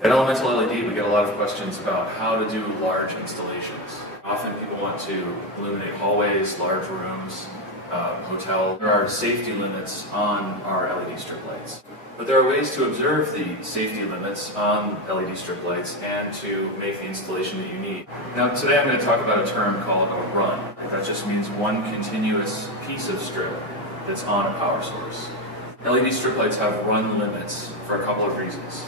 At Elemental LED, we get a lot of questions about how to do large installations. Often people want to illuminate hallways, large rooms, hotels. There are safety limits on our LED strip lights. But there are ways to observe the safety limits on LED strip lights and to make the installation that you need. Now today I'm going to talk about a term called a run. That just means one continuous piece of strip that's on a power source. LED strip lights have run limits for a couple of reasons.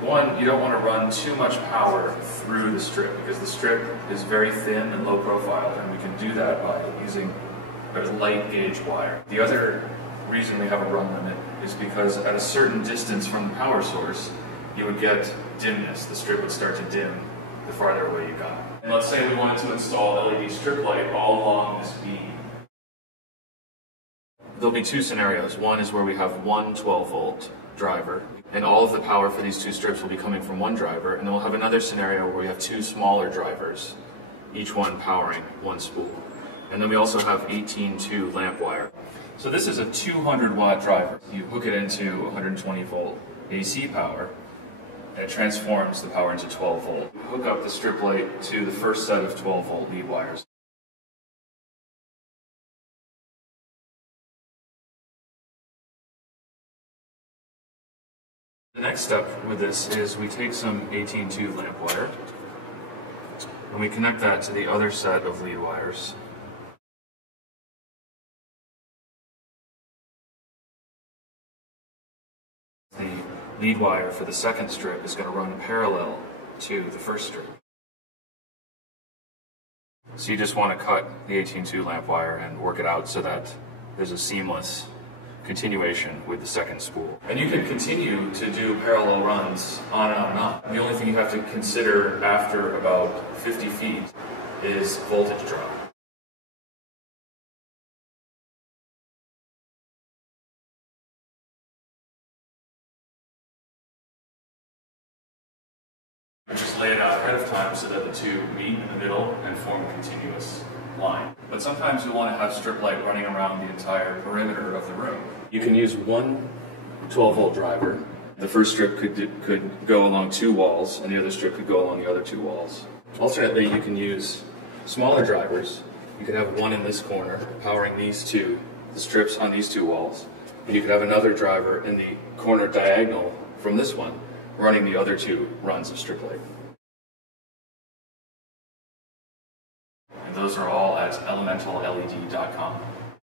One, you don't want to run too much power through the strip because the strip is very thin and low profile, and we can do that by using a light gauge wire. The other reason we have a run limit is because at a certain distance from the power source, you would get dimness. The strip would start to dim the farther away you got. And let's say we wanted to install LED strip light all along this beam. There'll be two scenarios. One is where we have one 12-volt driver, and all of the power for these two strips will be coming from one driver, and then we'll have another scenario where we have two smaller drivers, each one powering one spool. And then we also have 18-2 lamp wire. So this is a 200-watt driver. You hook it into 120-volt AC power, and it transforms the power into 12-volt. Hook up the strip light to the first set of 12-volt lead wires. The next step with this is we take some 18-2 lamp wire and we connect that to the other set of lead wires. The lead wire for the second strip is going to run parallel to the first strip. So you just want to cut the 18-2 lamp wire and work it out so that there's a seamless continuation with the second spool. And you can continue to do parallel runs on and on and on. The only thing you have to consider after about 50 feet is voltage drop. Just lay it out ahead of time so that the two meet in the middle and form a continuous line. But sometimes you want to have strip light running around the entire perimeter of the room. You can use one 12-volt driver. The first strip could go along two walls, and the other strip could go along the other two walls. Alternately, you can use smaller drivers. You could have one in this corner powering these two, the strips on these two walls, and you could have another driver in the corner diagonal from this one, running the other two runs of strip light. And those are all at elementalled.com.